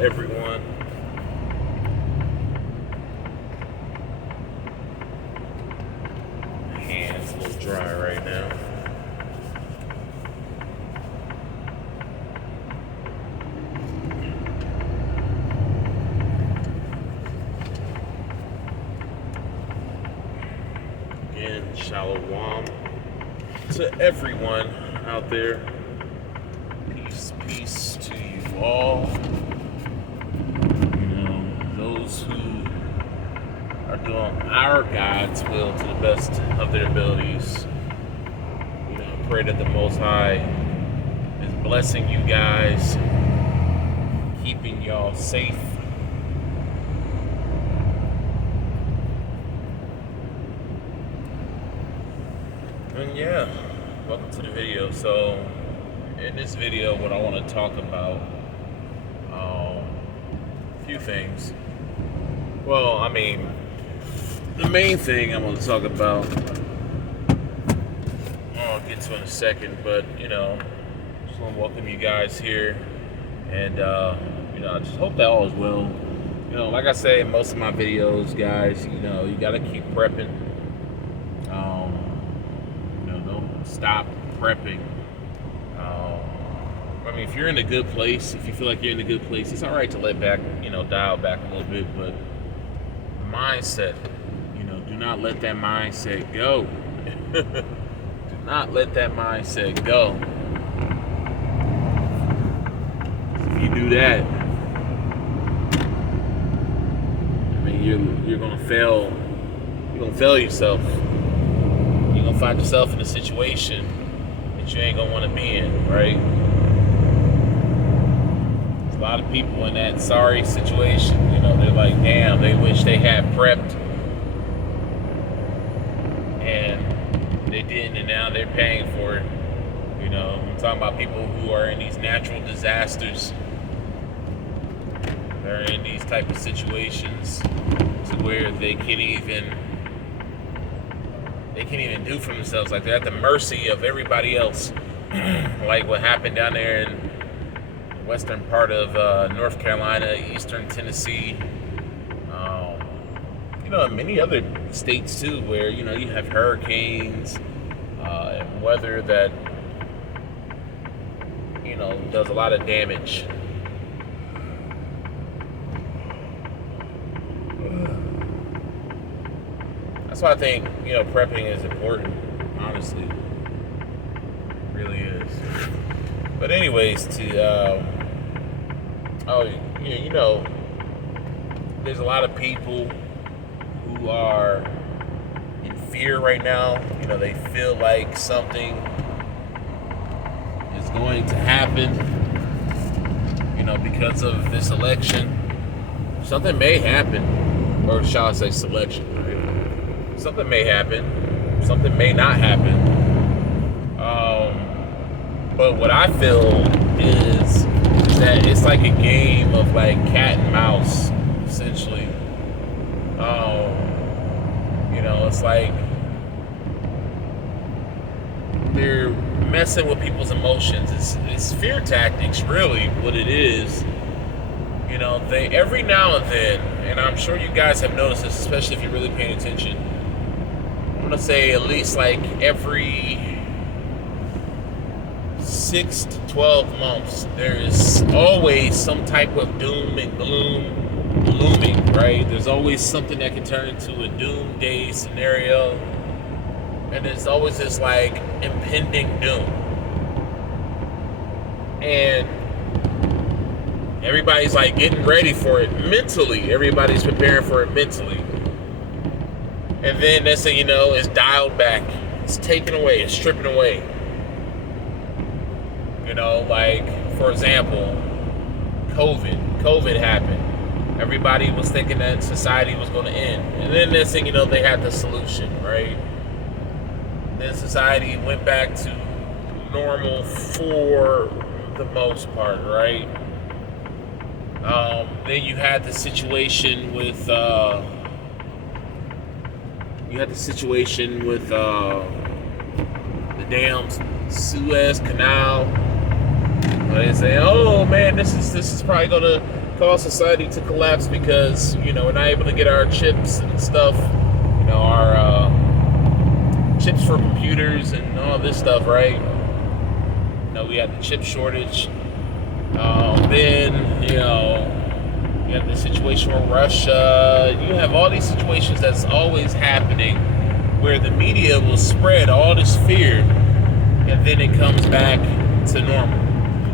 everyone. My hand's a little dry right now. Again, shalom to everyone out there. Peace to you all. Those who are doing our God's will to the best of their abilities. Pray that the Most High is blessing you guys, keeping y'all safe. And yeah, welcome to the video. So in this video, what I want to talk about, a few things. Well, I mean, the main thing I want to talk about, I'll get to in a second, but just want to welcome you guys here, and I just hope that all is well. Like I say in most of my videos, guys, you gotta keep prepping. Don't stop prepping. I mean, if you're in a good place, if you feel like you're in a good place, it's all right to let back, dial back a little bit, but mindset, do not let that mindset go. Do not let that mindset go. If you do that, I mean, you're gonna fail. You're gonna fail yourself. You're gonna find yourself in a situation that you ain't gonna want to be in, right? There's a lot of people in that sorry situation. They're like, damn, they wish they had prepped, and they didn't, and now they're paying for it. I'm talking about people who are in these natural disasters. They're in these type of situations to where they can't even do for themselves. Like, they're at the mercy of everybody else. Like what happened down there in the western part of North Carolina, eastern Tennessee, and many other states too, where you have hurricanes and weather that does a lot of damage. That's why I think prepping is important. Honestly, it really is. But anyways, there's a lot of people who are in fear right now. They feel like something is going to happen, because of this election. Something may happen, or shall I say selection, right? Something may happen, something may not happen. But what I feel is that it's like a game of like cat and mouse, essentially. It's like they're messing with people's emotions. It's fear tactics, really, what it is. They every now and then, and I'm sure you guys have noticed this, especially if you're really paying attention. I'm gonna say at least like every 6 to 12 months, there is always some type of doom and gloom looming, right? There's always something that can turn into a doomsday scenario, and there's always this like impending doom, and everybody's like getting ready for it mentally. Everybody's preparing for it mentally, and then next thing you know, it's dialed back, it's taken away, it's stripping away. Like, for example, COVID happened. Everybody was thinking that society was going to end. And then next thing you know, they had the solution, right? Then society went back to normal for the most part, right? Then you had the situation with the damn Suez Canal. They say, "Oh man, this is probably gonna cause society to collapse because we're not able to get our chips and stuff, our chips for computers and all this stuff, right? We had the chip shortage. Then you have the situation with Russia. You have all these situations that's always happening where the media will spread all this fear, and then it comes back to normal."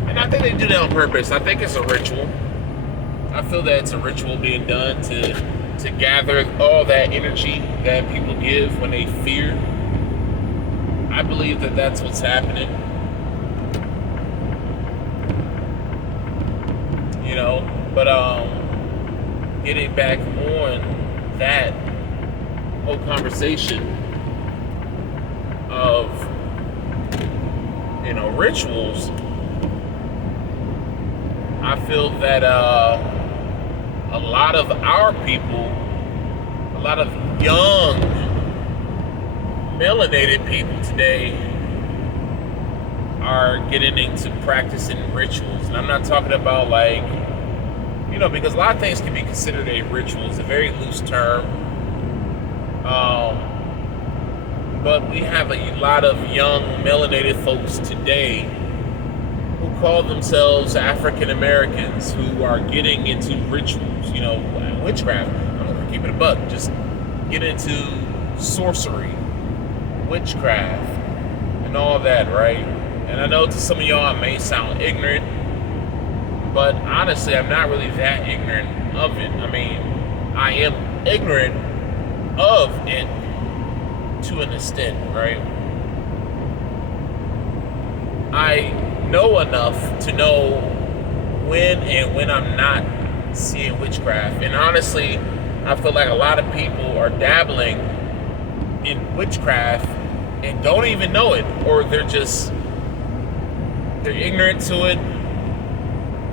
And I think they do that on purpose. I think it's a ritual. I feel that it's a ritual being done to gather all that energy that people give when they fear. I believe that that's what's happening. But getting back on that whole conversation of rituals, I feel that a lot of our people, a lot of young melanated people today are getting into practicing rituals. And I'm not talking about because a lot of things can be considered a ritual. It's a very loose term. But we have a lot of young melanated folks today who call themselves African Americans who are getting into rituals, witchcraft. I'm gonna keep it a buck. Just get into sorcery, witchcraft, and all that, right? And I know to some of y'all I may sound ignorant, but honestly, I'm not really that ignorant of it. I mean, I am ignorant of it to an extent, right? I know enough to know when I'm not seeing witchcraft. And honestly, I feel like a lot of people are dabbling in witchcraft and don't even know it, or they're ignorant to it,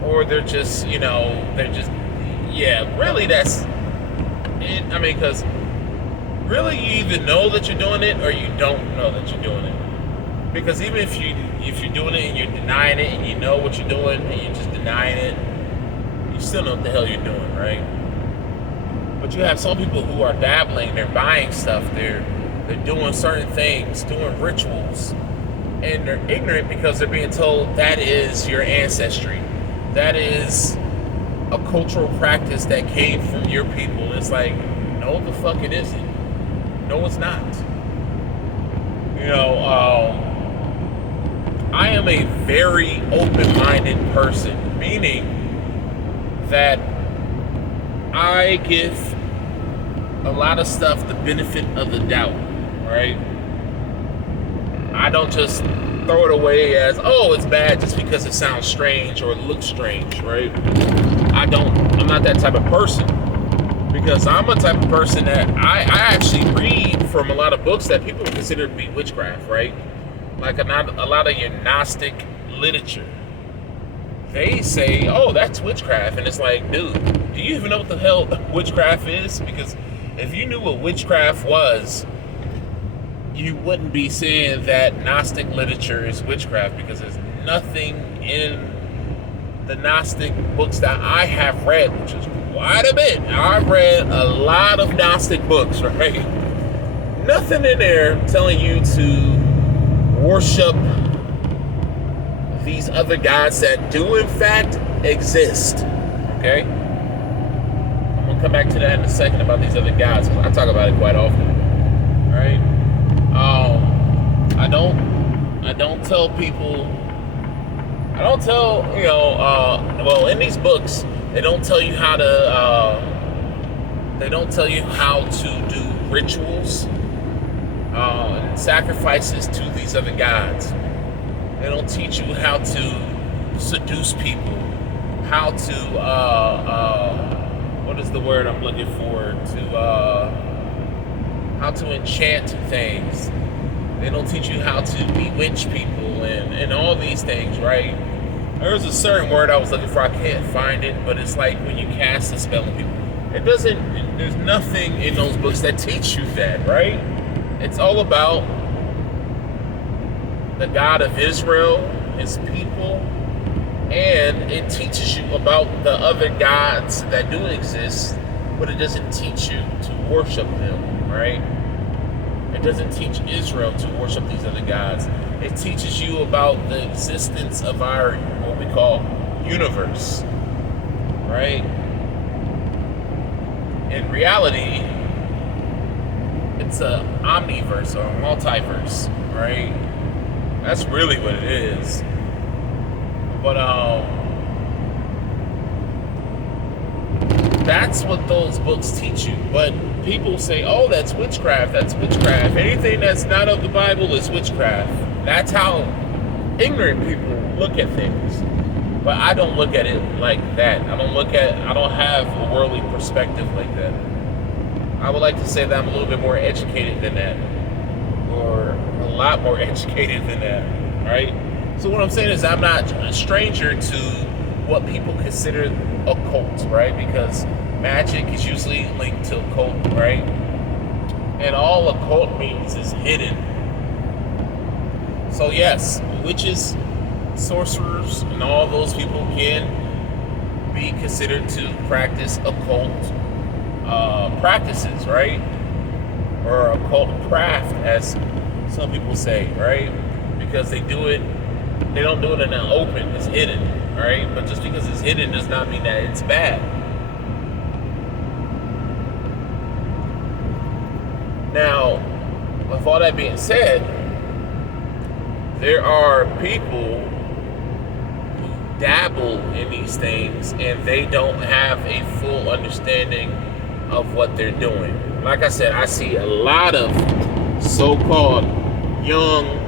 or they're just, really that's it. I mean, because really you either know that you're doing it or you don't know that you're doing it. Because even if you're doing it and you're denying it and you know what you're doing and you're just denying it, you still know what the hell you're doing, right? But you have some people who are dabbling, they're buying stuff, they're doing certain things, doing rituals, and they're ignorant because they're being told that is your ancestry. That is a cultural practice that came from your people. It's like, no, the fuck it isn't. No, it's not. I am a very open-minded person, meaning that I give a lot of stuff the benefit of the doubt, right? I don't just throw it away as, oh, it's bad just because it sounds strange or it looks strange, right? I'm not that type of person, because I'm a type of person that I actually read from a lot of books that people would consider to be witchcraft, right? Like a lot of your Gnostic literature. They say, oh, that's witchcraft. And it's like, dude, do you even know what the hell witchcraft is? Because if you knew what witchcraft was, you wouldn't be saying that Gnostic literature is witchcraft, because there's nothing in the Gnostic books that I have read, which is quite a bit. I've read a lot of Gnostic books, right? Nothing in there telling you to worship these other gods that do in fact exist, okay? I'm gonna come back to that in a second about these other gods, because I talk about it quite often, right? I don't tell people, well, in these books, they don't tell you how to do rituals, and sacrifices to these other gods. They don't teach you how to seduce people, how to, what is the word I'm looking for, how to enchant things. They don't teach you how to bewitch people and all these things, right? There's a certain word I was looking for, I can't find it, but it's like when you cast a spell on people. There's nothing in those books that teach you that, right? It's all about the God of Israel, his people, And it teaches you about the other gods that do exist, but it doesn't teach you to worship them, right? It doesn't teach Israel to worship these other gods. It teaches you about the existence of our, what we call, universe, right? In reality, it's a omniverse or a multiverse, right? That's really what it is. But that's what those books teach you. But people say, oh, that's witchcraft, that's witchcraft. Anything that's not of the Bible is witchcraft. That's how ignorant people look at things. But I don't look at it like that. I don't have a worldly perspective like that. I would like to say that I'm a little bit more educated than that. Or a lot more educated than that, right? So what I'm saying is I'm not a stranger to what people consider occult, right? Because magic is usually linked to occult, right? And all occult means is hidden. So yes, witches, sorcerers, and all those people can be considered to practice occult practices, right? Or occult craft, as some people say, right? Because they don't do it in the open, it's hidden, right? But just because it's hidden does not mean that it's bad. Now, with all that being said, there are people who dabble in these things and they don't have a full understanding of what they're doing. Like I said, I see a lot of so-called young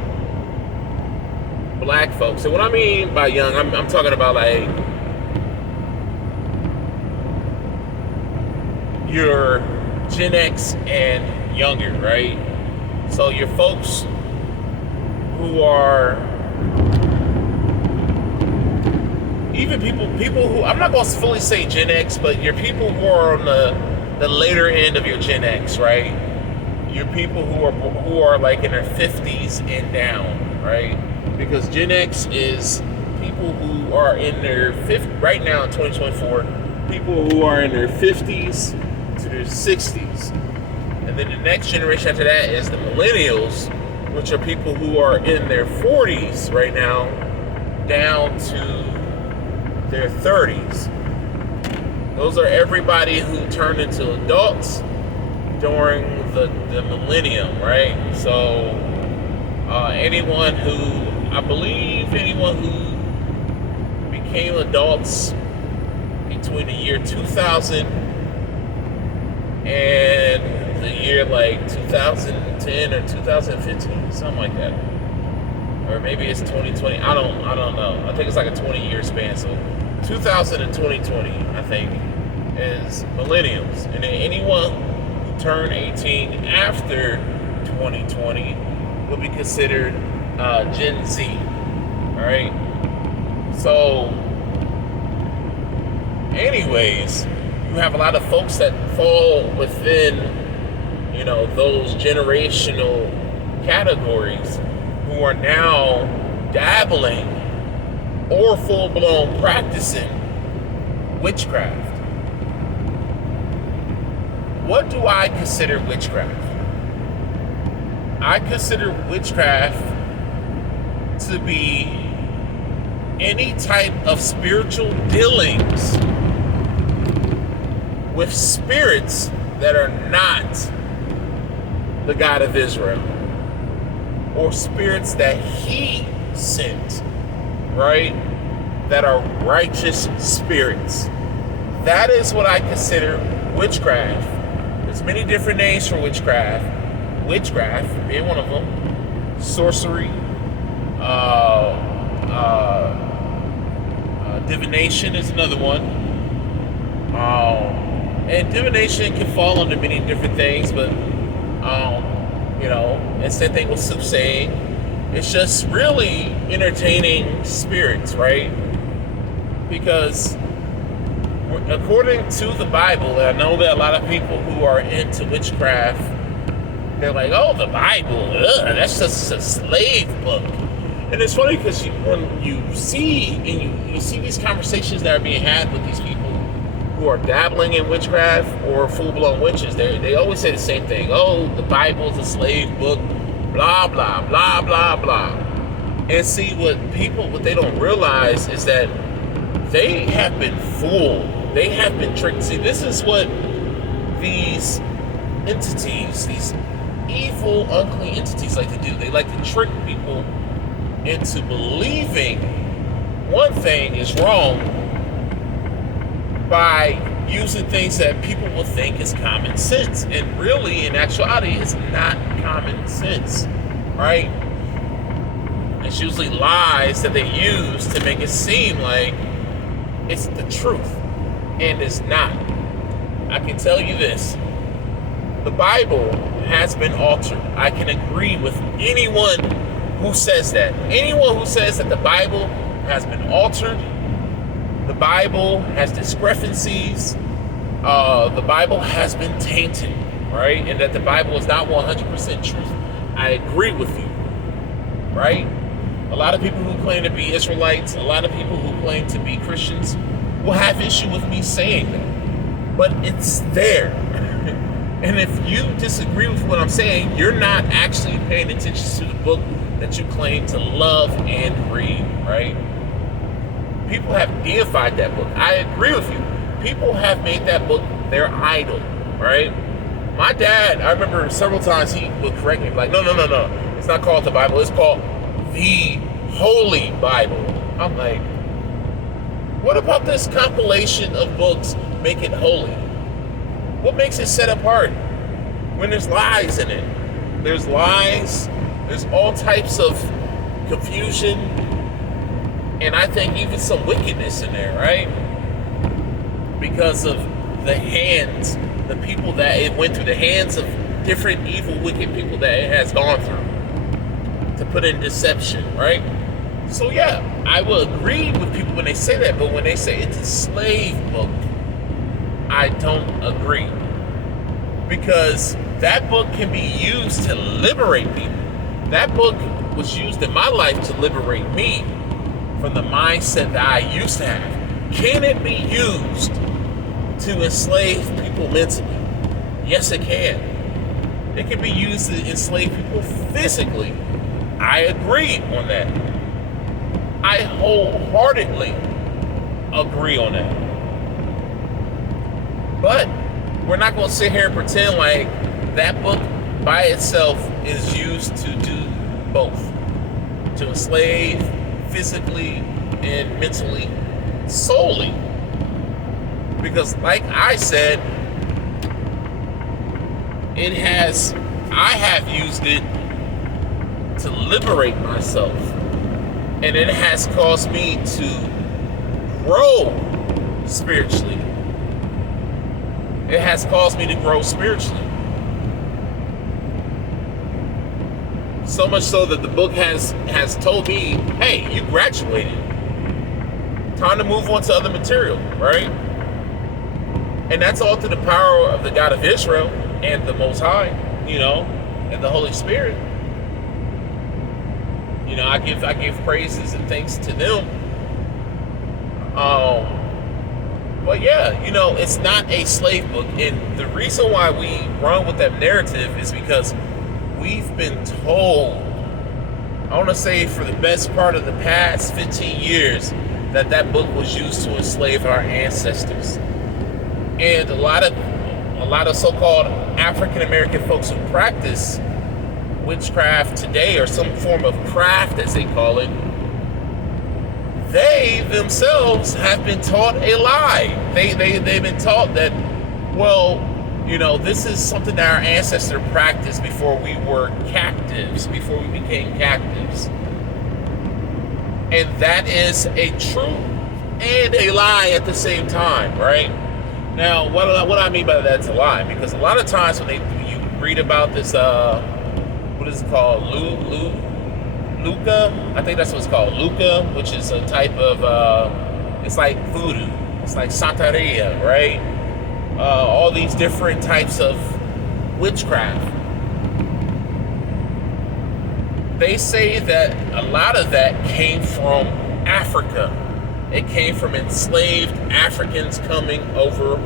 black folks. And what I mean by young, I'm talking about like your Gen X and younger, right? So your folks who are even people who, I'm not going to fully say Gen X, but your people who are on the later end of your Gen X, right? Your people who are like in their 50s and down, right? Because Gen X is people who are in their right now in 2024, people who are in their 50s to their 60s. And then the next generation after that is the millennials, which are people who are in their 40s right now down to their 30s. Those are everybody who turned into adults during the millennium, right? So anyone who became adults between the year 2000 and the year like 2010 or 2015, something like that, or maybe it's 2020. I don't know. I think it's like a 20-year span. So 2000 and 2020, I think, is millennials, and then anyone who turned 18 after 2020 will be considered Gen Z. All right. So, anyways, you have a lot of folks that fall within, those generational categories who are now dabbling or full-blown practicing witchcraft. What do I consider witchcraft? I consider witchcraft to be any type of spiritual dealings with spirits that are not the God of Israel, or spirits that he sent, right? That are righteous spirits. That is what I consider witchcraft. There's many different names for witchcraft. Witchcraft being one of them. Sorcery. Divination is another one. And divination can fall under many different things, but and same thing with soothsaying. It's just really entertaining spirits, right? Because according to the Bible, and I know that a lot of people who are into witchcraft, they're like, oh, the Bible, that's just a slave book. And it's funny because when you see and you see these conversations that are being had with these people who are dabbling in witchcraft or full-blown witches, they always say the same thing. Oh, the Bible's a slave book, blah, blah, blah, blah, blah. And see, what they don't realize is that they have been fooled. They have been tricked. See, this is what these entities, these evil, unclean entities like to do. They like to trick people into believing one thing is wrong by using things that people will think is common sense. And really, in actuality, it's not common sense, right? It's usually lies that they use to make it seem like it's the truth, and it's not. I can tell you this. The Bible has been altered. I can agree with anyone who says that. Anyone who says that the Bible has been altered, the Bible has discrepancies, the Bible has been tainted, right? And that the Bible is not 100% truth. I agree with you, right? A lot of people who claim to be Israelites, a lot of people who claim to be Christians will have issue with me saying that. But it's there. And if you disagree with what I'm saying, you're not actually paying attention to the book that you claim to love and read, right? People have deified that book. I agree with you. People have made that book their idol, right? My dad, I remember several times he would correct me, like, no. It's not called the Bible. It's called the Holy Bible. I'm like, what about this compilation of books make it holy? What makes it set apart when there's lies in it? There's lies, there's all types of confusion, and I think even some wickedness in there, right? Because of the hands, the people that it went through, the hands of different evil, wicked people that it has gone through to put in deception, right? So yeah, I will agree with people when they say that, but when they say it's a slave book, I don't agree. Because that book can be used to liberate people. That book was used in my life to liberate me from the mindset that I used to have. Can it be used to enslave people mentally? Yes, it can. It can be used to enslave people physically. I agree on that. I wholeheartedly agree on that. But we're not going to sit here and pretend like that book by itself is used to do both. To enslave physically and mentally solely. Because like I said, I have used it to liberate myself. And it has caused me to grow spiritually. It has caused me to grow spiritually. So much so that the book has told me, hey, you graduated. Time to move on to other material, right? And that's all through the power of the God of Israel and the Most High, and the Holy Spirit. I give praises and thanks to them. But yeah, it's not a slave book. And the reason why we run with that narrative is because we've been told, I want to say for the best part of the past 15 years, that book was used to enslave our ancestors. And a lot of so-called African American folks who practice witchcraft today, or some form of craft as they call it, they themselves have been taught a lie. They've been taught that, this is something that our ancestors practiced before we were captives, before we became captives. And that is a truth and a lie at the same time, right? Now, what I mean by that's a lie, because a lot of times when you read about this, what is it called? Luca? I think that's what it's called. Luca, which is a type of, it's like voodoo. It's like Santeria, right? All these different types of witchcraft. They say that a lot of that came from Africa. It came from enslaved Africans coming over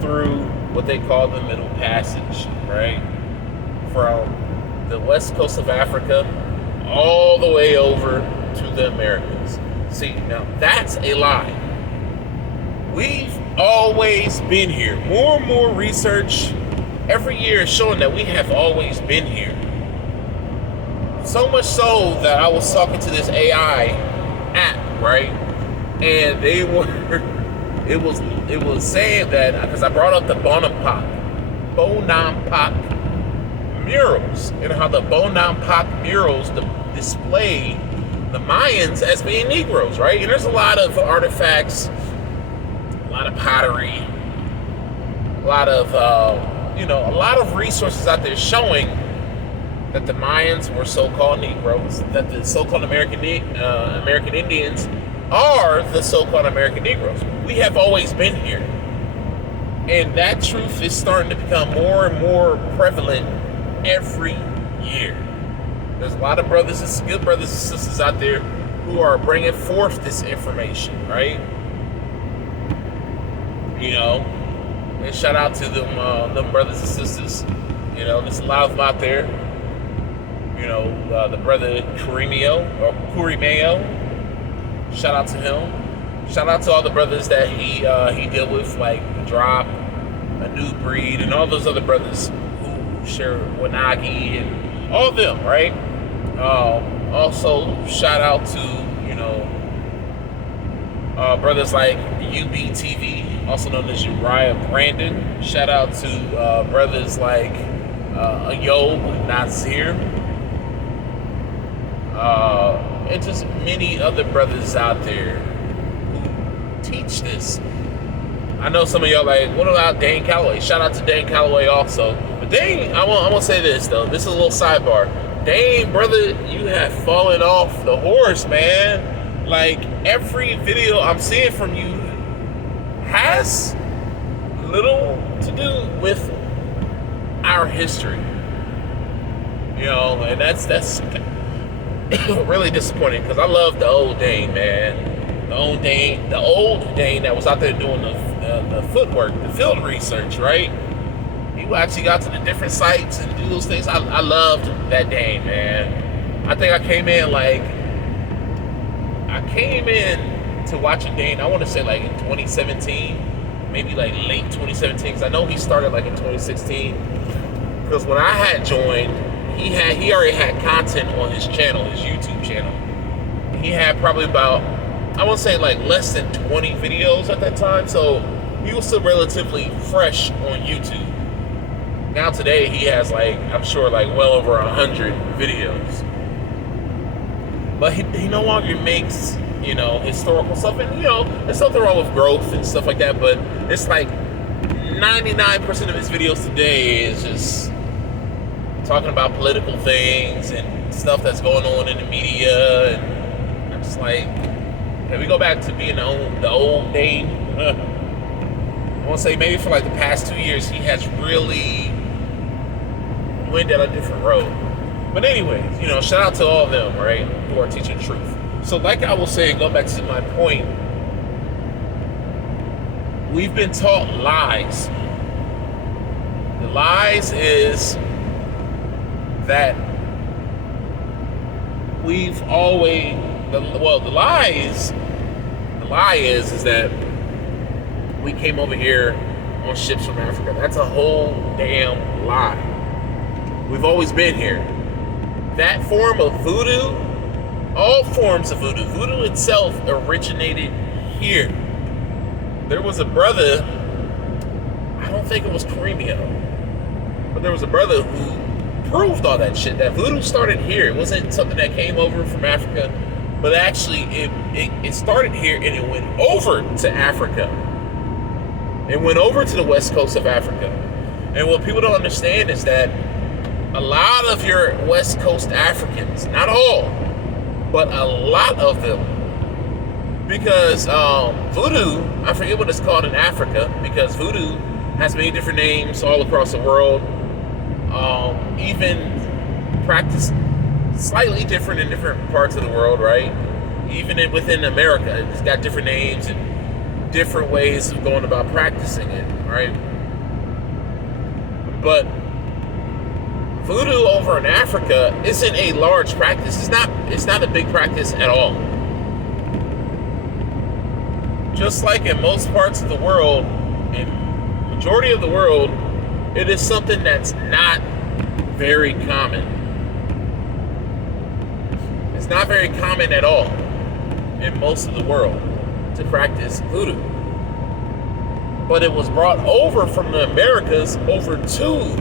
through what they call the Middle Passage, right? From the west coast of Africa all the way over to the Americas. See, now that's a lie. We've always been here. More and more research every year is showing that we have always been here. So much so that I was talking to this AI app, right? And they were, it was saying that, because I brought up the Bonampak murals, and how the Bonampak murals display the Mayans as being Negroes, right? And there's a lot of artifacts, a lot of pottery, a lot of a lot of resources out there showing that the Mayans were so-called Negroes, that the so-called American Indians are the so-called American Negroes. We have always been here. And that truth is starting to become more and more prevalent every year. There's a lot of good brothers and sisters out there who are bringing forth this information, right? And shout out to them brothers and sisters. There's a lot of them out there. The brother Kurimeo, shout out to him. Shout out to all the brothers that he deal with, like Drop, A New Breed, and all those other brothers who share Wanagi and all of them, right? Also, shout out to brothers like UBTV, also known as Uriah Brandon. Shout out to brothers like Ayob Nazir. And just many other brothers out there who teach this. I know some of y'all like, what about Dane Calloway? Shout out to Dane Calloway also. But Dane, I want to say this though. This is a little sidebar. Dane, brother, you have fallen off the horse, man. Like, every video I'm seeing from you has little to do with our history. And that's really disappointing, because I love the old Dane, man. The old Dane that was out there doing the footwork, the field research, right? He actually got to the different sites and do those things. I loved that Dane, man. I think I came in to watch a Dane, I want to say like in 2017, maybe like late 2017, because I know he started like in 2016. Because when I had joined, he already had content on his channel, his YouTube channel. He had probably about, I want to say like less than 20 videos at that time, so he was still relatively fresh on YouTube. Now today he has like, I'm sure like well over 100 videos. But he no longer makes, historical stuff, and there's something wrong with growth and stuff like that, but it's like 99% of his videos today is just talking about political things and stuff that's going on in the media, and I'm just like, can we go back to being the old Dane? I want to say maybe for like the past 2 years, he has really went down a different road. But anyways, shout out to all of them, right, who are teaching truth. So like I was saying, going back to my point, we've been taught lies. The lies is that we've always, the lie is that we came over here on ships from Africa. That's a whole damn lie. We've always been here. That form of voodoo, all forms of voodoo itself originated here. There was a brother, I don't think it was Kareemio, but there was a brother who proved all that shit, that voodoo started here. It wasn't something that came over from Africa, but actually it started here and it went over to Africa. It went over to the west coast of Africa. And what people don't understand is that a lot of your west coast Africans, not all, but a lot of them, because voodoo, I forget what it's called in Africa, because voodoo has many different names all across the world. Even practice slightly different in different parts of the world, right? Even within America, it's got different names and different ways of going about practicing it, right? But voodoo over in Africa isn't a large practice. It's not a big practice at all. Just like in most parts of the world, in majority of the world, it is something that's not very common. It's not very common at all in most of the world to practice voodoo. But it was brought over from the Americas over to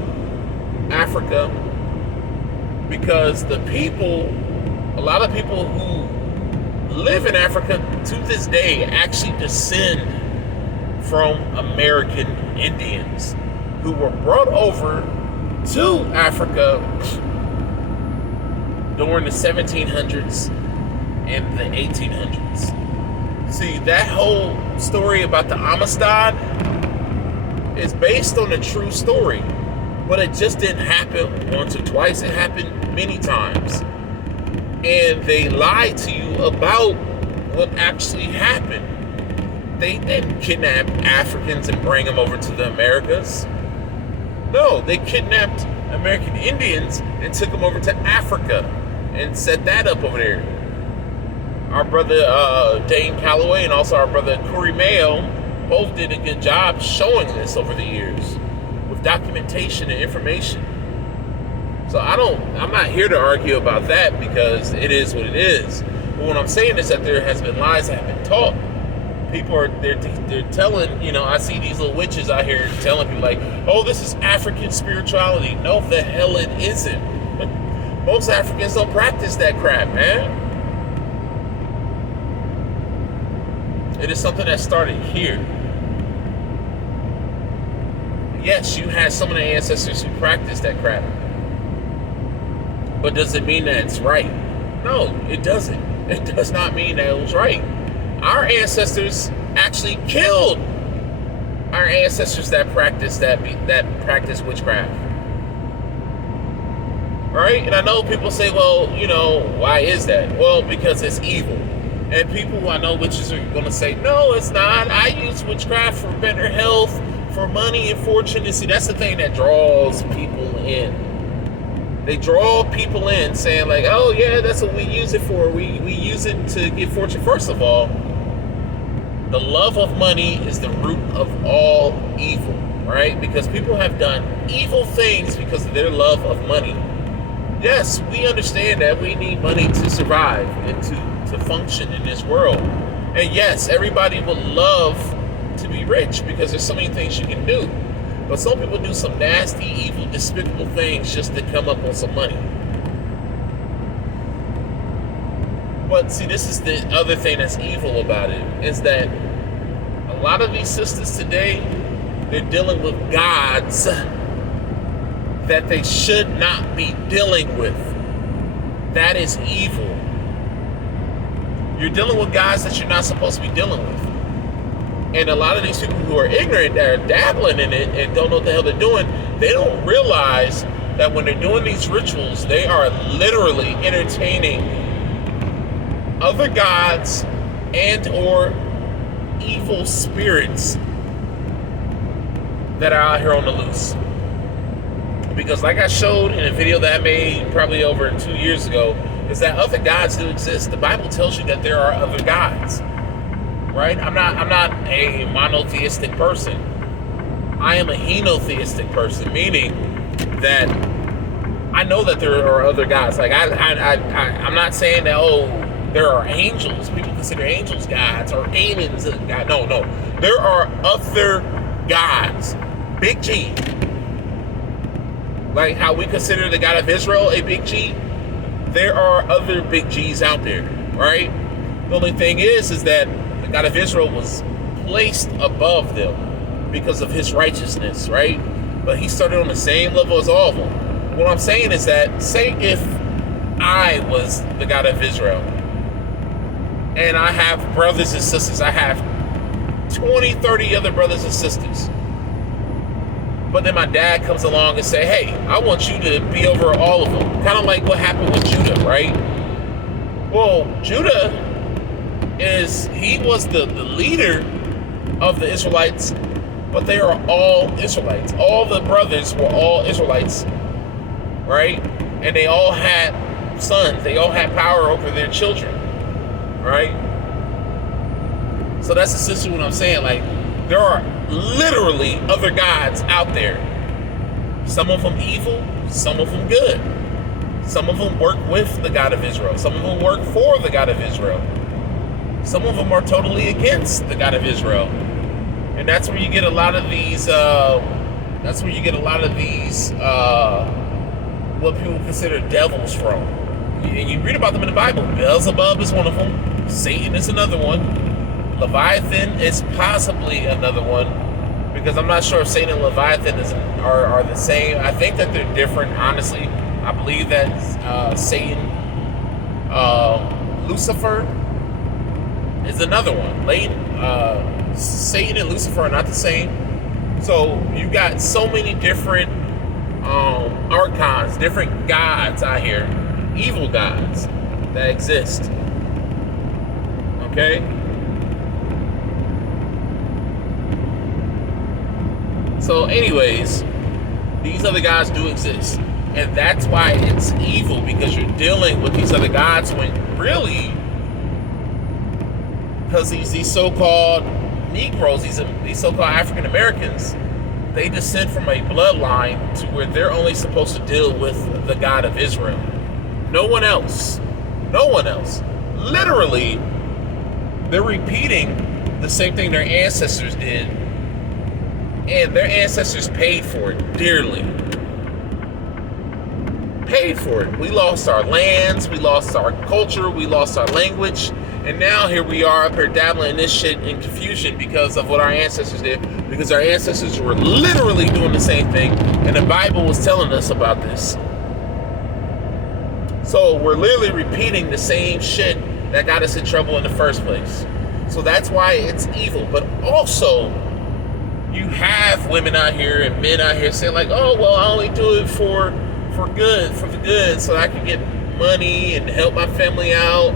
Africa because a lot of people who live in Africa to this day actually descend from American Indians who were brought over to Africa during the 1700s and the 1800s. See, that whole story about the Amistad is based on a true story, but it just didn't happen once or twice. It happened many times. And they lied to you about what actually happened. They didn't kidnap Africans and bring them over to the Americas. No, they kidnapped American Indians and took them over to Africa and set that up over there. Our brother Dane Calloway and also our brother Corey Mayo both did a good job showing this over the years with documentation and information. So I'm not here to argue about that because it is what it is. But what I'm saying is that there has been lies that have been taught. People they're telling, I see these little witches out here telling people like, oh, this is African spirituality. No, the hell it isn't. Most Africans don't practice that crap, man. It is something that started here. Yes, you had some of the ancestors who practiced that crap. But does it mean that it's right? No, it doesn't. It does not mean that it was right. Our ancestors actually killed our ancestors that practiced witchcraft. Right? And I know people say, well, why is that? Well, because it's evil. And people who I know witches are going to say, no, it's not. I use witchcraft for better health, for money and fortune. And see, that's the thing that draws people in. They draw people in saying like, oh yeah, that's what we use it for. We use it to get fortune. First of all, the love of money is the root of all evil, right? Because people have done evil things because of their love of money. Yes, we understand that we need money to survive and to function in this world. And yes, everybody would love to be rich because there's so many things you can do. But some people do some nasty, evil, despicable things just to come up on some money. But see, this is the other thing that's evil about it, is that a lot of these sisters today, they're dealing with gods that they should not be dealing with. That is evil. You're dealing with gods that you're not supposed to be dealing with. And a lot of these people who are ignorant, that are dabbling in it and don't know what the hell they're doing, they don't realize that when they're doing these rituals, they are literally entertaining other gods and or evil spirits that are out here on the loose. Because like I showed in a video that I made probably over 2 years ago, is that other gods do exist. The Bible tells you that there are other gods. Right? I'm not a monotheistic person. I am a henotheistic person, meaning that I know that there are other gods. Like I'm not saying that there are angels. People consider angels gods or demons gods. No. There are other gods. Big G. Like how we consider the God of Israel a big G. There are other big G's out there, right? The only thing is that the God of Israel was placed above them because of his righteousness, right? But he started on the same level as all of them. What I'm saying is that, say if I was the God of Israel, and I have brothers and sisters, I have 20, 30 other brothers and sisters. But then my dad comes along and say, hey, I want you to be over all of them. Kind of like what happened with Judah, right? Well, Judah he was the leader of the Israelites, but they are all Israelites. All the brothers were all Israelites, right? And they all had sons. They all had power over their children, right? So that's essentially what I'm saying. Like, there are literally other gods out there. Some of them evil, some of them good. Some of them work with the God of Israel. Some of them work for the God of Israel. Some of them are totally against the God of Israel. And that's where you get a lot of these, what people consider devils from. And you read about them in the Bible. Beelzebub is one of them. Satan is another one. Leviathan is possibly another one, because I'm not sure if Satan and Leviathan are the same. I think that they're different, honestly. I believe that Satan, Lucifer is another one. Satan and Lucifer are not the same. So you got so many different archons, different gods out here, evil gods that exist. Okay? So anyways, these other gods do exist. And that's why it's evil, because you're dealing with these other gods when really, because these so-called Negroes, these so-called African Americans, they descend from a bloodline to where they're only supposed to deal with the God of Israel. No one else. No one else. Literally, they're repeating the same thing their ancestors did. And their ancestors paid for it dearly. Paid for it. We lost our lands, we lost our culture, we lost our language, and now here we are up here dabbling in this shit in confusion because of what our ancestors did, because our ancestors were literally doing the same thing, and the Bible was telling us about this. So we're literally repeating the same shit that got us in trouble in the first place. So that's why it's evil. But also, you have women out here and men out here saying like, oh, well, I only do it for the good, so I can get money and help my family out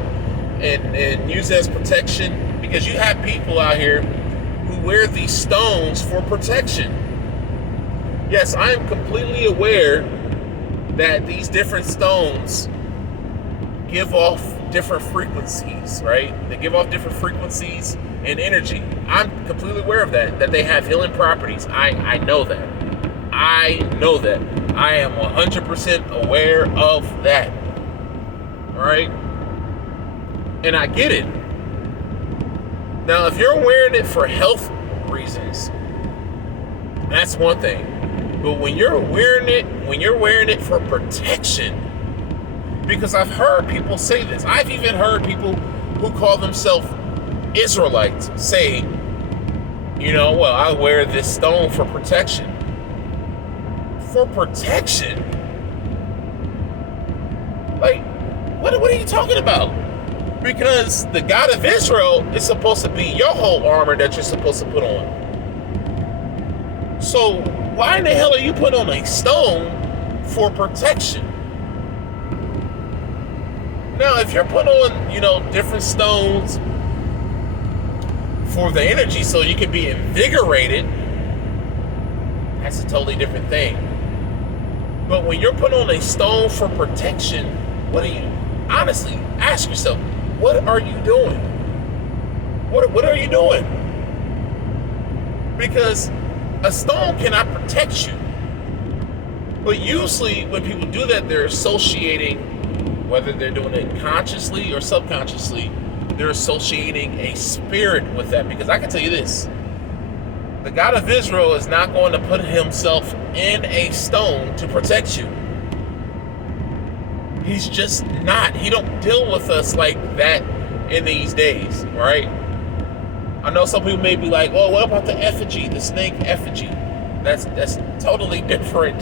and use it as protection. Because you have people out here who wear these stones for protection. Yes, I am completely aware that these different stones give off different frequencies, right? They give off different frequencies and energy. I'm completely aware of that they have healing properties. I know that. I know that. I am 100% aware of that. All right? And I get it. Now, if you're wearing it for health reasons, that's one thing. But when you're wearing it for protection, because I've heard people say this. I've even heard people who call themselves Israelites say, well, I wear this stone for protection. For protection? Like, what are you talking about? Because the God of Israel is supposed to be your whole armor that you're supposed to put on. So why in the hell are you putting on a stone for protection? Now, if you're putting on, different stones for the energy so you can be invigorated, that's a totally different thing. But when you're putting on a stone for protection, honestly, ask yourself, what are you doing? What are you doing? Because a stone cannot protect you. But usually when people do that, they're associating, whether they're doing it consciously or subconsciously, they're associating a spirit with that. Because I can tell you this, the God of Israel is not going to put himself in a stone to protect you. He's just not. He don't deal with us like that in these days, right? I know some people may be like, oh, what about the effigy, the snake effigy? That's totally different.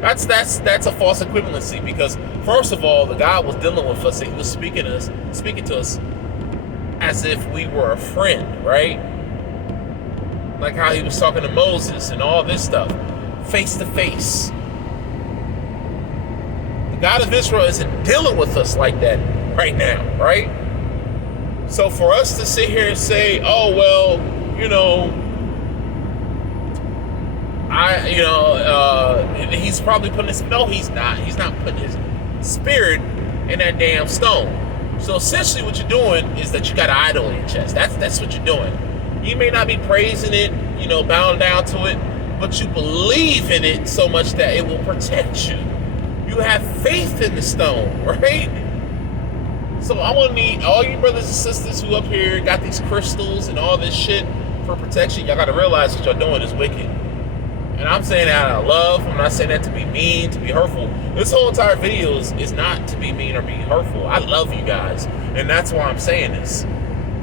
that's a false equivalency, because first of all, the God was dealing with us. He was speaking to us as if we were a friend, right? Like how he was talking to Moses and all this stuff. face to face. The God of Israel isn't dealing with us like that right now, right? So for us to sit here and say, oh, well, he's probably putting his, no, he's not. He's not putting his spirit in that damn stone. So essentially what you're doing is that you got an idol in your chest. That's what you're doing. You may not be praising it, bowing down to it, but you believe in it so much that it will protect you. You have faith in the stone, right? So I want to need all you brothers and sisters who up here got these crystals and all this shit for protection. Y'all got to realize what y'all doing is wicked. And I'm saying that out of love. I'm not saying that to be mean, to be hurtful. This whole entire video is not to be mean or be hurtful. I love you guys. And that's why I'm saying this.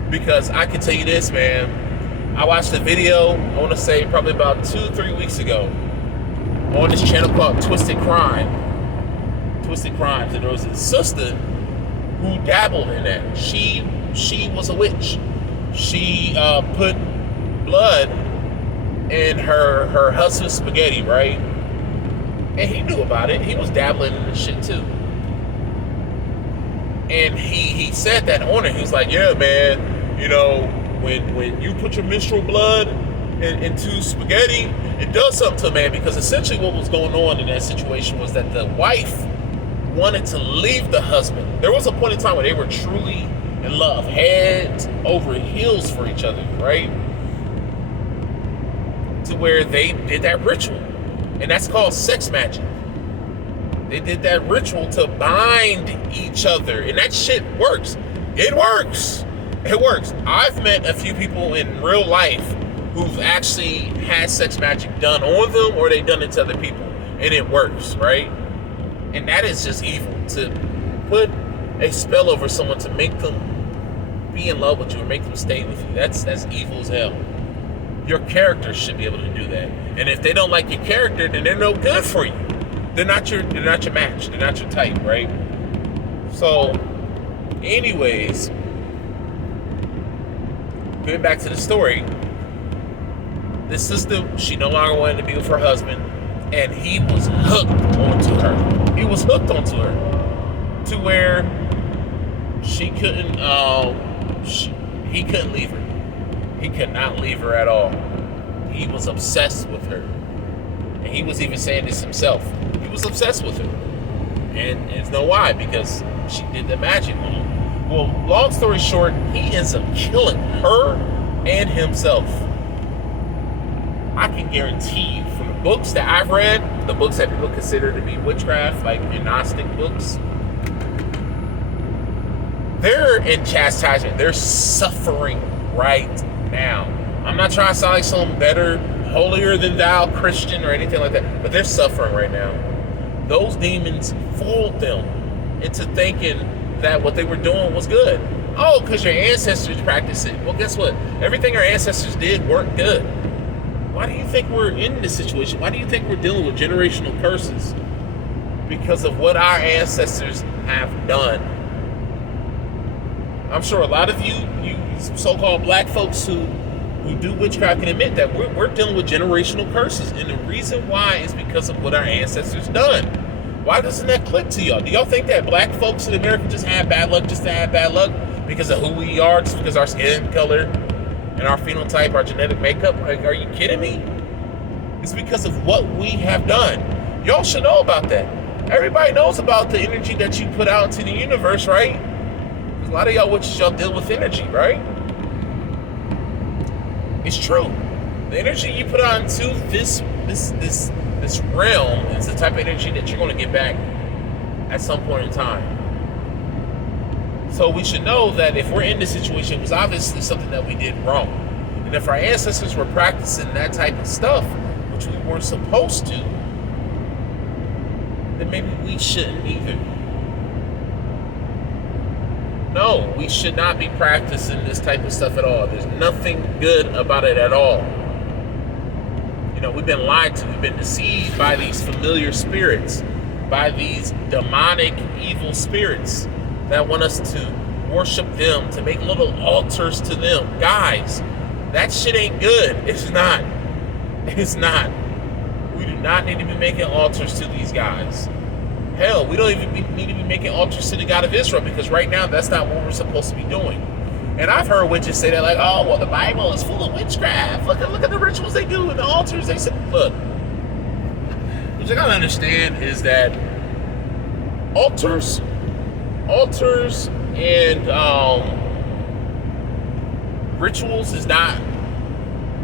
Because I can tell you this, man. I watched a video, I want to say probably about 2-3 weeks ago, on this channel called Twisted Crime. Twisted Crimes. And there was a sister who dabbled in that. She was a witch. She put blood in her husband's spaghetti, right? And he knew about it. He was dabbling in the shit too. And he said that on it. He was like, yeah, man, when you put your menstrual blood into spaghetti, it does something to a man. Because essentially what was going on in that situation was that the wife wanted to leave the husband. There was a point in time where they were truly in love, heads over heels for each other, right? To where they did that ritual. And that's called sex magic. They did that ritual to bind each other. And that shit works. It works. It works. I've met a few people in real life who've actually had sex magic done on them or they've done it to other people. And it works, right? And that is just evil. To put a spell over someone to make them be in love with you or make them stay with you. That's evil as hell. Your character should be able to do that. And if they don't like your character, then they're no good for you. They're not your match. They're not your type, right? So, anyways, getting back to the story, this sister, she no longer wanted to be with her husband, and he was hooked onto her. He was hooked onto her to where she couldn't. He couldn't leave her. He could not leave her at all. He was obsessed with her. And he was even saying this himself. He was obsessed with her. And it's no why, because she did the magic on him. Well, long story short, he ends up killing her and himself. I can guarantee you, from the books that I've read, the books that people consider to be witchcraft, like your Gnostic books, they're in chastisement. They're suffering right now. I'm not trying to sound like some better, holier than thou Christian or anything like that, but they're suffering right now. Those demons fooled them into thinking that what they were doing was good. Oh, because your ancestors practiced it. Well, guess what? Everything our ancestors did weren't good. Why do you think we're in this situation? Why do you think we're dealing with generational curses? Because of what our ancestors have done. I'm sure a lot of you so-called black folks who do witchcraft can admit that we're dealing with generational curses. And the reason why is because of what our ancestors done. Why doesn't that click to y'all? Do y'all think that black folks in America just have bad luck just to have bad luck because of who we are, just because our skin color and our phenotype, our genetic makeup? Like, are you kidding me? It's because of what we have done. Y'all should know about that. Everybody knows about the energy that you put out into the universe, right? Because a lot of y'all witches, y'all deal with energy, right? It's true. The energy you put out into this realm is the type of energy that you're going to get back at some point in time. So we should know that if we're in this situation, it was obviously something that we did wrong. And if our ancestors were practicing that type of stuff, which we weren't supposed to, then maybe we shouldn't either. No, we should not be practicing this type of stuff at all. There's nothing good about it at all. You know, we've been lied to. We've been deceived by these familiar spirits, by these demonic, evil spirits that want us to worship them, to make little altars to them. Guys, that shit ain't good. It's not. It's not. We do not need to be making altars to these guys. Hell, we don't even need to be making altars to the God of Israel, because right now that's not what we're supposed to be doing. And I've heard witches say that, like, oh, well, the Bible is full of witchcraft. Look at the rituals they do and the altars they say. Look, what you gotta understand is that altars and rituals is not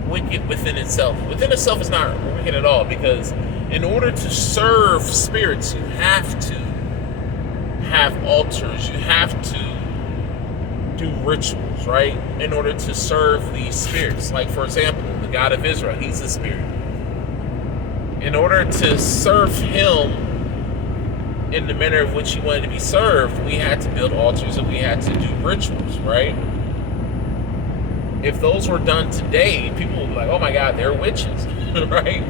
wicked within itself. Within itself is not wicked at all, because in order to serve spirits, you have to have altars. You have to do rituals, right? In order to serve these spirits. Like, for example, the God of Israel, he's a spirit. In order to serve him in the manner of which he wanted to be served, we had to build altars and we had to do rituals, right? If those were done today, people would be like, oh my God, they're witches, right?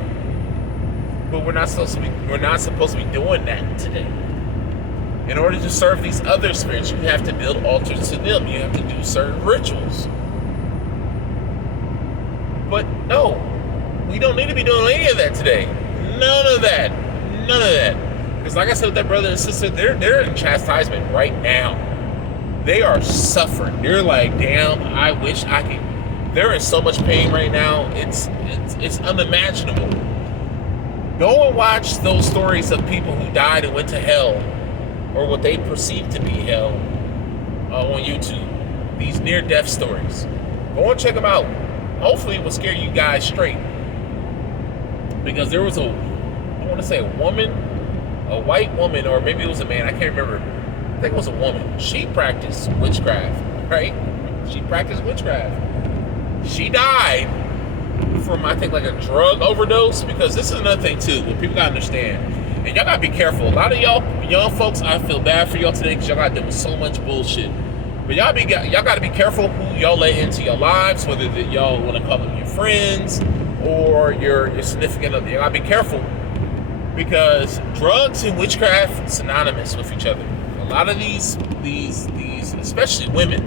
But we're not supposed to be doing that today. In order to serve these other spirits, you have to build altars to them. You have to do certain rituals. But no, we don't need to be doing any of that today. None of that. None of that. Because like I said with that brother and sister, they're in chastisement right now. They are suffering. They're like, damn, I wish I could. They're in so much pain right now. It's unimaginable. Go and watch those stories of people who died and went to hell, or what they perceive to be hell, on YouTube. These near-death stories. Go and check them out. Hopefully it will scare you guys straight. Because there was a woman, a white woman, or maybe it was a man, I can't remember. I think it was a woman. She practiced witchcraft, right? She practiced witchcraft. She died from, I think, like a drug overdose, because this is another thing too, what people gotta understand. And y'all gotta be careful. A lot of y'all young folks, I feel bad for y'all today, because y'all gotta deal with so much bullshit. But y'all gotta be careful who y'all let into your lives, whether y'all want to call them your friends or your significant other. Y'all gotta be careful, because drugs and witchcraft are synonymous with each other. A lot of these, especially women,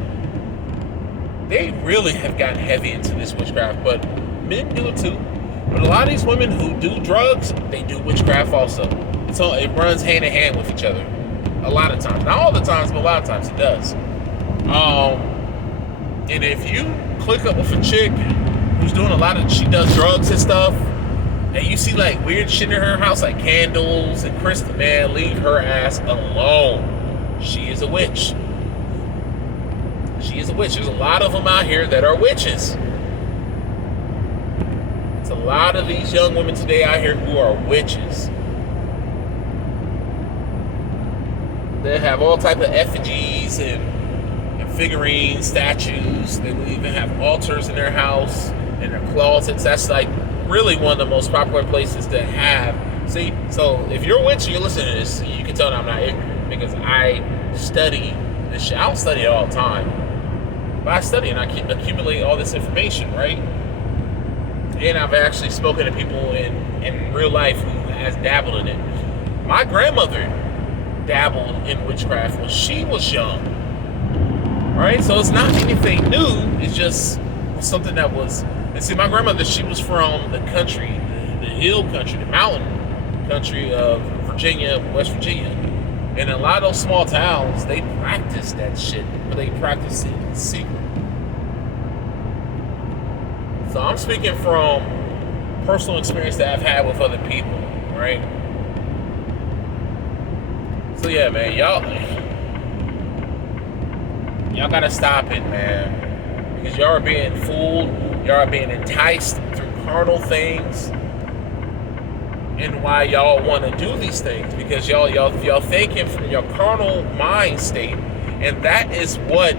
they really have gotten heavy into this witchcraft, but men do it too. But a lot of these women who do drugs, they do witchcraft also. So it runs hand in hand with each other. A lot of times. Not all the times, but a lot of times it does. And if you click up with a chick who's doing she does drugs and stuff, and you see like weird shit in her house, like candles and crystal, man, leave her ass alone. She is a witch. She is a witch. There's a lot of them out here that are witches. It's a lot of these young women today out here who are witches. They have all type of effigies and figurines, statues. They will even have altars in their house, in their closets. That's like really one of the most popular places to have. See, so if you're a witch and you're listening to this, you can tell that I'm not ignorant, because I study this shit. I don't study it all the time, but I study and I accumulate all this information, right? And I've actually spoken to people in real life who has dabbled in it. My grandmother dabbled in witchcraft when she was young, right? So it's not anything new. It's just something that was. And see, my grandmother, she was from the country, the hill country, the mountain country of Virginia, West Virginia. And in a lot of those small towns, they practice that shit, but they practice it in secret. So I'm speaking from personal experience that I've had with other people, right? So yeah, man, y'all gotta stop it, man, because y'all are being fooled, y'all are being enticed through carnal things, and why y'all want to do these things, because y'all thinking from your carnal mind state, and that is what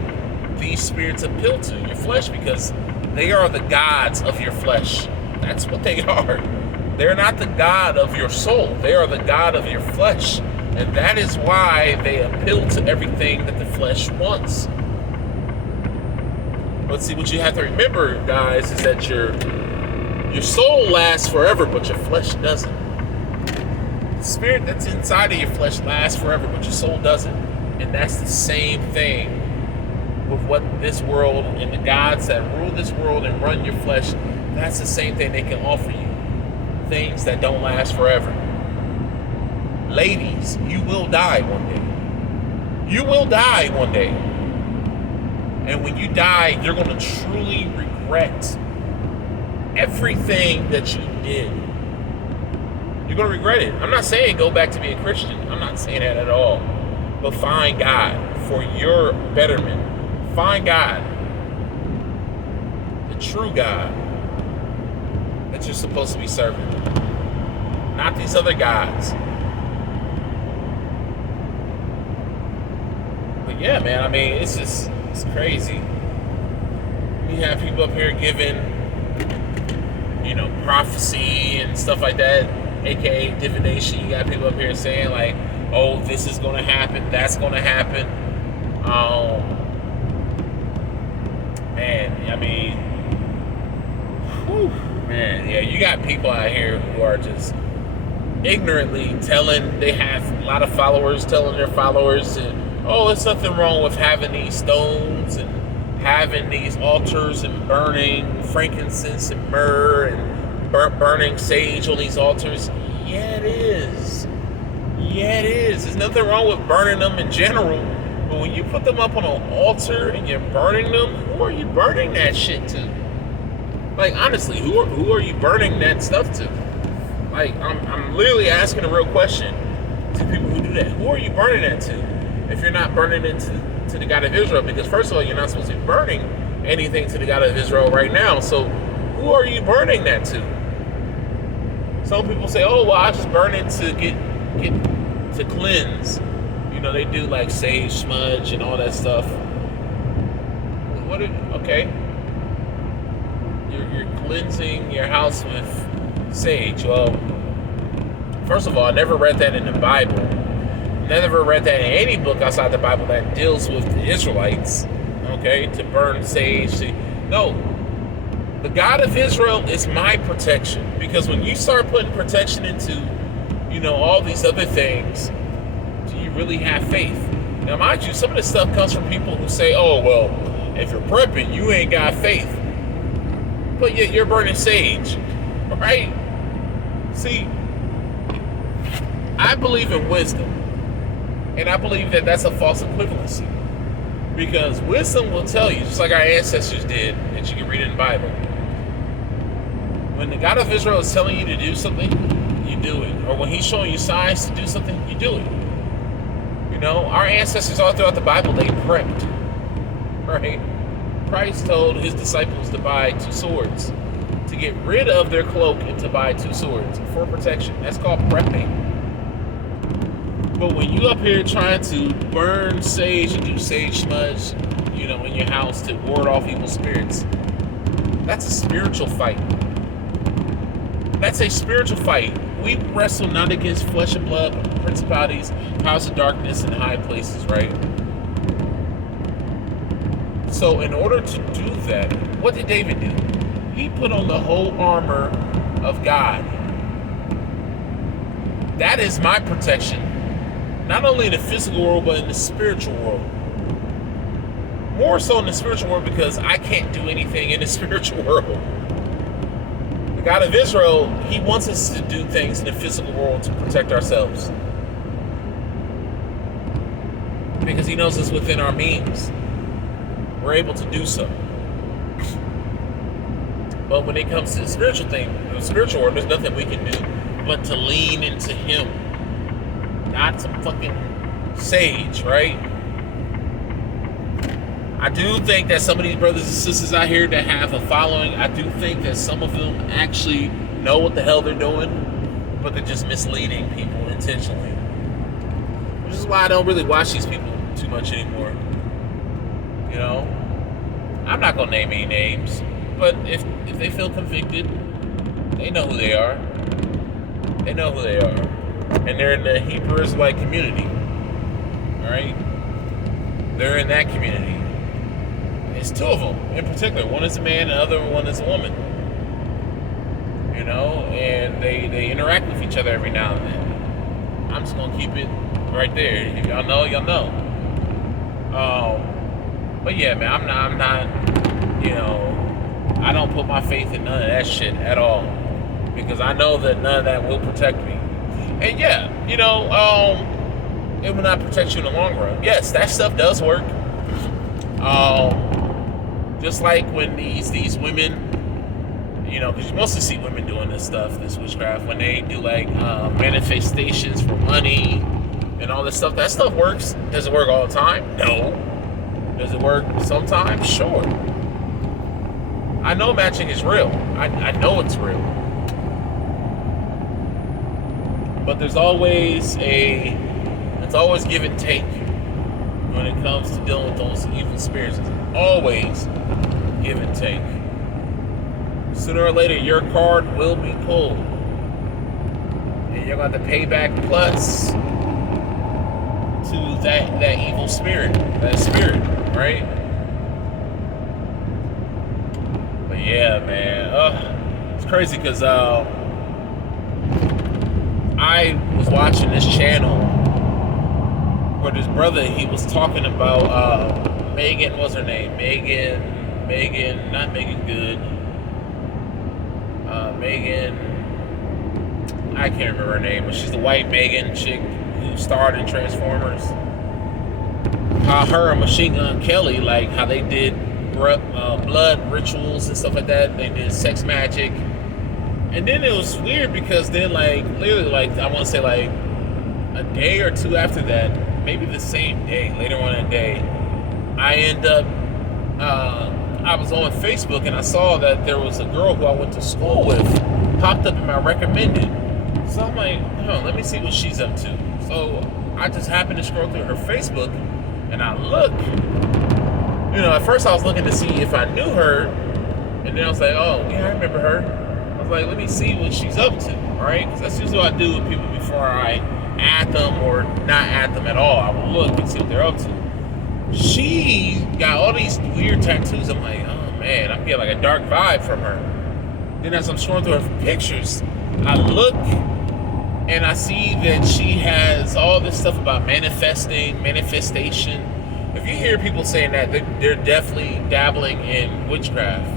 these spirits appeal to, your flesh, because they are the gods of your flesh. That's what they are. They're not the God of your soul. They are the God of your flesh. And that is why they appeal to everything that the flesh wants. But see, what you have to remember, guys, is that your soul lasts forever, but your flesh doesn't. The spirit that's inside of your flesh lasts forever, but your soul doesn't. And that's the same thing with what this world and the gods that rule this world and run your flesh. That's the same thing they can offer you. things that don't last forever. Ladies, you will die one day. You will die one day. And when you die, you're going to truly regret everything that you did. You're going to regret it. I'm not saying go back to being a Christian. I'm not saying that at all. But find God for your betterment. Find God. The true God that you're supposed to be serving. Not these other gods. But yeah, man, I mean, it's crazy. You have people up here giving, prophecy and stuff like that, aka divination. You got people up here saying like, oh, this is going to happen, that's going to happen. And I mean, whew, man, yeah, you got people out here who are just ignorantly they have a lot of followers telling their followers, oh, there's nothing wrong with having these stones and having these altars and burning frankincense and myrrh and burning sage on these altars. Yeah, it is. Yeah, it is. There's nothing wrong with burning them in general. But when you put them up on an altar and you're burning them, who are you burning that shit to? Like, honestly, who are you burning that stuff to? Like, I'm literally asking a real question to people who do that. Who are you burning that to? If you're not burning it to the God of Israel, because first of all, you're not supposed to be burning anything to the God of Israel right now. So who are you burning that to? Some people say, oh, well, I just burn it to get to cleanse. They do like sage smudge and all that stuff. Okay. You're cleansing your house with sage. Well, first of all, I never read that in the Bible. Never read that in any book outside the Bible that deals with the Israelites, okay, to burn sage. No. The God of Israel is my protection. Because when you start putting protection into, all these other things, do you really have faith? Now, mind you, some of this stuff comes from people who say, oh, well, if you're prepping, you ain't got faith. But yet you're burning sage, right? See, I believe in wisdom. And I believe that that's a false equivalency. Because wisdom will tell you, just like our ancestors did, that you can read in the Bible. When the God of Israel is telling you to do something, you do it. Or when he's showing you signs to do something, you do it. Our ancestors all throughout the Bible, they prepped. Right? Christ told his disciples to buy 2 swords. To get rid of their cloak and to buy 2 swords for protection. That's called prepping. But when you up here trying to burn sage and do sage smudge, in your house to ward off evil spirits, that's a spiritual fight. That's a spiritual fight. We wrestle not against flesh and blood, but principalities, powers of darkness, and high places, right? So in order to do that, what did David do? He put on the whole armor of God. That is my protection. Not only in the physical world, but in the spiritual world. More so in the spiritual world because I can't do anything in the spiritual world. The God of Israel, he wants us to do things in the physical world to protect ourselves. Because he knows it's within our means. We're able to do so. But when it comes to the spiritual thing, the spiritual world, there's nothing we can do but to lean into him. Not some fucking sage, right? I do think that some of these brothers and sisters out here that have a following, I do think that some of them actually know what the hell they're doing, but they're just misleading people intentionally. Which is why I don't really watch these people too much anymore. I'm not going to name any names, but if they feel convicted, they know who they are. They know who they are. And they're in the Hebrew Israelite community. Alright? They're in that community. It's 2 of them in particular. One is a man, the other one is a woman. And they interact with each other every now and then. I'm just gonna keep it right there. If y'all know, y'all know. But yeah, man, I'm not, I don't put my faith in none of that shit at all. because I know that none of that will protect me. And yeah, it will not protect you in the long run. Yes, that stuff does work. Just like when these women, because you mostly see women doing this stuff, this witchcraft, when they do like manifestations for money and all this stuff. That stuff works. Does it work all the time? No. Does it work sometimes? Sure. I know magic is real. I know it's real. But there's always it's always give and take when it comes to dealing with those evil spirits. It's always give and take. Sooner or later, your card will be pulled. And you're going to have to pay back plus to that evil spirit. That spirit, right? But yeah, man. It's crazy because I was watching this channel where this brother, he was talking about Megan, what's her name? Megan, not Megan Good. Megan, I can't remember her name, but she's the white Megan chick who starred in Transformers. How her and Machine Gun Kelly, like how they did blood rituals and stuff like that. They did sex magic. And then it was weird because then, like, literally, like, I want to say, like, a day or two after that, maybe the same day, later on that day, I end up, I was on Facebook and I saw that there was a girl who I went to school with popped up in my recommended. So I'm like, let me see what she's up to. So I just happened to scroll through her Facebook and I look. At first I was looking to see if I knew her. And then I was like, oh, yeah, I remember her. I was like, let me see what she's up to, right? Because that's usually what I do with people before I add them or not add them at all. I will look and see what they're up to. She got all these weird tattoos. I'm like, oh man, I'm getting like a dark vibe from her. Then as I'm scrolling through her pictures, I look and I see that she has all this stuff about manifestation. If you hear people saying that, they're definitely dabbling in witchcraft,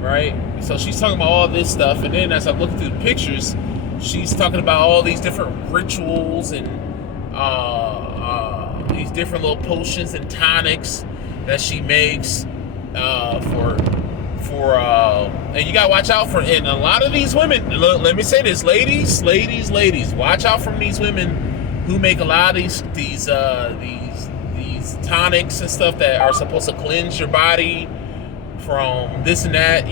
right? So she's talking about all this stuff, and then as I look through the pictures, she's talking about all these different rituals and these different little potions and tonics that she makes and you gotta watch out for. And a lot of these women, let me say this, ladies, watch out from these women who make a lot of these tonics and stuff that are supposed to cleanse your body from this and that,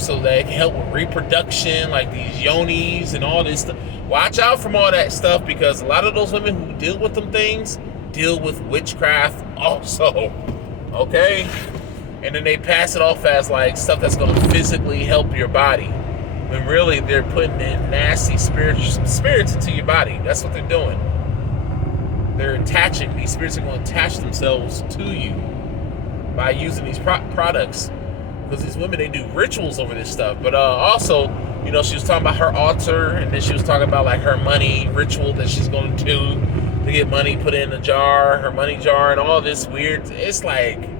so that it can help with reproduction, like these yonis and all this stuff. Watch out from all that stuff, because a lot of those women who deal with them things deal with witchcraft also, okay? And then they pass it off as like stuff that's going to physically help your body, when really they're putting in nasty spirits into your body. That's what they're doing. They're attaching, these spirits are going to attach themselves to you by using these products. Because these women, they do rituals over this stuff. But also, she was talking about her altar, and then she was talking about like her money ritual that she's going to do to get money put in a jar, her money jar, and all this weird. It's like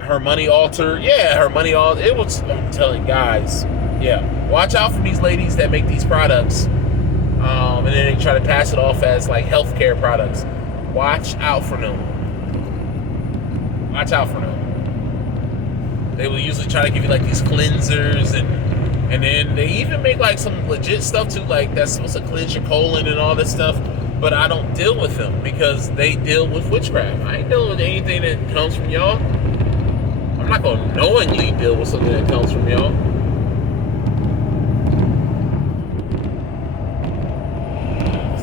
her money altar. Yeah, her money altar. I'm telling guys, yeah, watch out for these ladies that make these products, and then they try to pass it off as like healthcare products. Watch out for them. Watch out for them. They will usually try to give you like these cleansers, and then they even make like some legit stuff too, like that's supposed to cleanse your colon and all this stuff. But I don't deal with them because they deal with witchcraft. I ain't dealing with anything that comes from y'all. I'm not gonna knowingly deal with something that comes from y'all.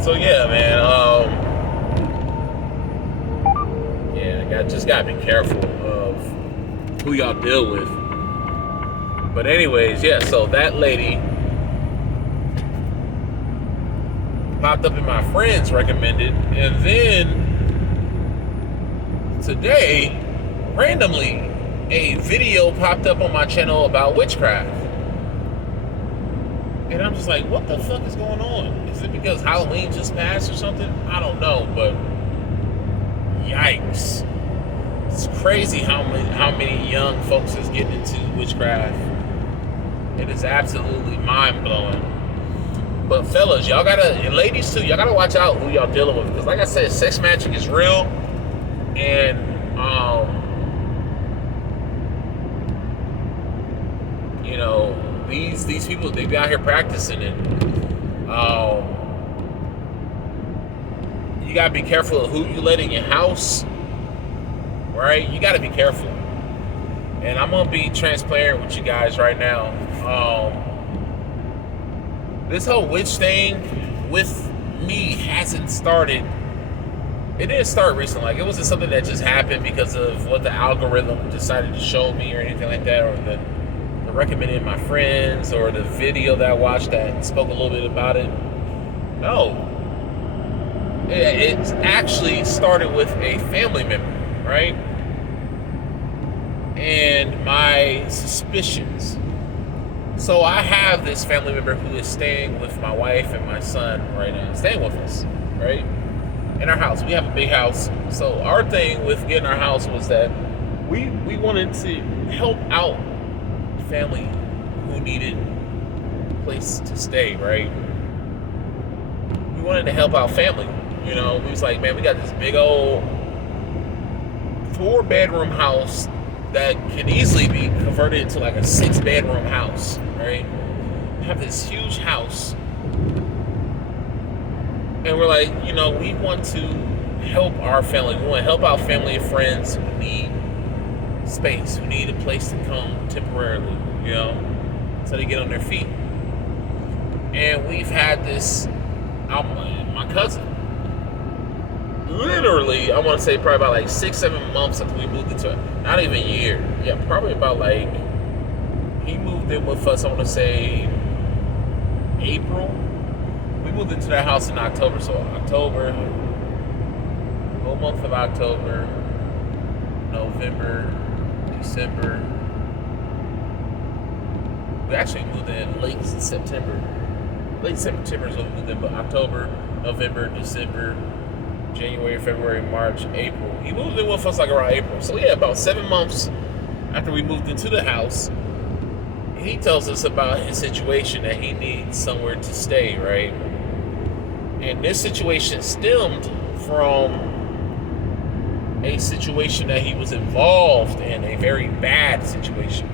So yeah, man. Just gotta be careful of who y'all deal with. But anyways, yeah, so that lady popped up in my friends recommended, and then today, randomly, a video popped up on my channel about witchcraft. And I'm just like, what the fuck is going on? Is it because Halloween just passed or something? I don't know, but yikes. It's crazy how many young folks is getting into witchcraft. It is absolutely mind-blowing. But fellas, y'all gotta, and ladies too, y'all gotta watch out who y'all dealing with. Because like I said, sex magic is real. And, you know, these people, they be out here practicing it. You gotta be careful of who you let in your house, right? You gotta be careful. And I'm gonna be transparent with you guys right now. This whole witch thing with me hasn't started. It didn't start recently. Like, it wasn't something that just happened because of what the algorithm decided to show me or anything like that, or the recommended my friends, or the video that I watched that spoke a little bit about it. No. It actually started with a family member, right? And my suspicions. So I have this family member who is staying with my wife and my son right now, staying with us, right? In our house. We have a big house. So our thing with getting our house was that we wanted to help out family who needed a place to stay, right? We wanted to help out family. You know, we was like, man, we got this big old 4-bedroom house that can easily be converted into like a 6-bedroom house, right? We have this huge house. And we're like, you know, we want to help our family. We want to help out family and friends who need space, who need a place to come temporarily, you know, so they get on their feet. And we've had this, my cousin, literally, I want to say probably about like 6-7 months after we moved into it. Not even a year. Yeah, probably about like, he moved in with us, I want to say April. We moved into that house in October, so October, whole month of October, November, December. We actually moved in late September. Late September is when we moved in, but October, November, December, January, February, March, April. He moved in with us like around April. So yeah, about 7 months after we moved into the house, he tells us about his situation, that he needs somewhere to stay, right? And this situation stemmed from a situation that he was involved in, a very bad situation.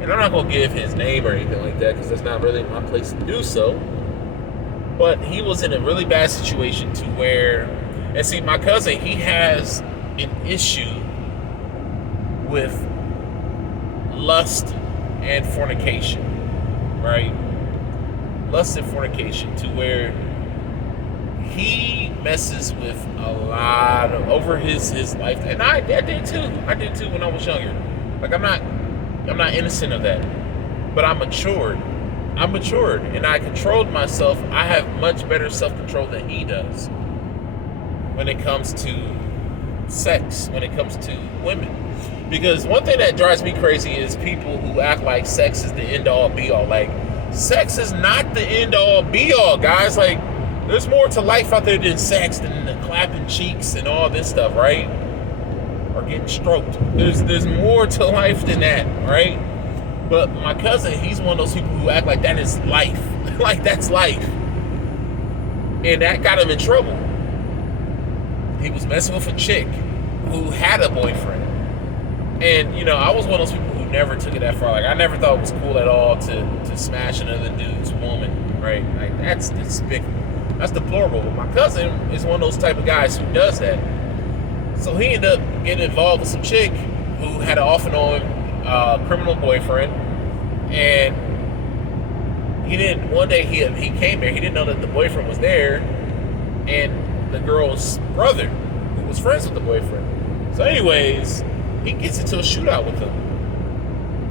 And I'm not going to give his name or anything like that because that's not really my place to do so. But he was in a really bad situation to where, and see, my cousin, he has an issue with lust and fornication, right? Lust and fornication, to where he messes with a lot of, over his life. And I did too. I did too when I was younger. Like, I'm not innocent of that. But I'm matured, and I controlled myself. I have much better self-control than he does when it comes to sex, when it comes to women. Because one thing that drives me crazy is people who act like sex is the end-all, be-all. Like, sex is not the end-all, be-all, guys. Like, there's more to life out there than sex, than the clapping cheeks and all this stuff, right? Or getting stroked. There's more to life than that, right? But my cousin, he's one of those people who act like that is life. Like, that's life. And that got him in trouble. He was messing with a chick who had a boyfriend. And, you know, I was one of those people who never took it that far. Like, I never thought it was cool at all to smash another dude's woman, right? Like, that's despicable. That's deplorable. But my cousin is one of those type of guys who does that. So he ended up getting involved with some chick who had an off and on criminal boyfriend. And he didn't, one day he came there, he didn't know that the boyfriend was there, and the girl's brother, who was friends with the boyfriend. So anyways, he gets into a shootout with him.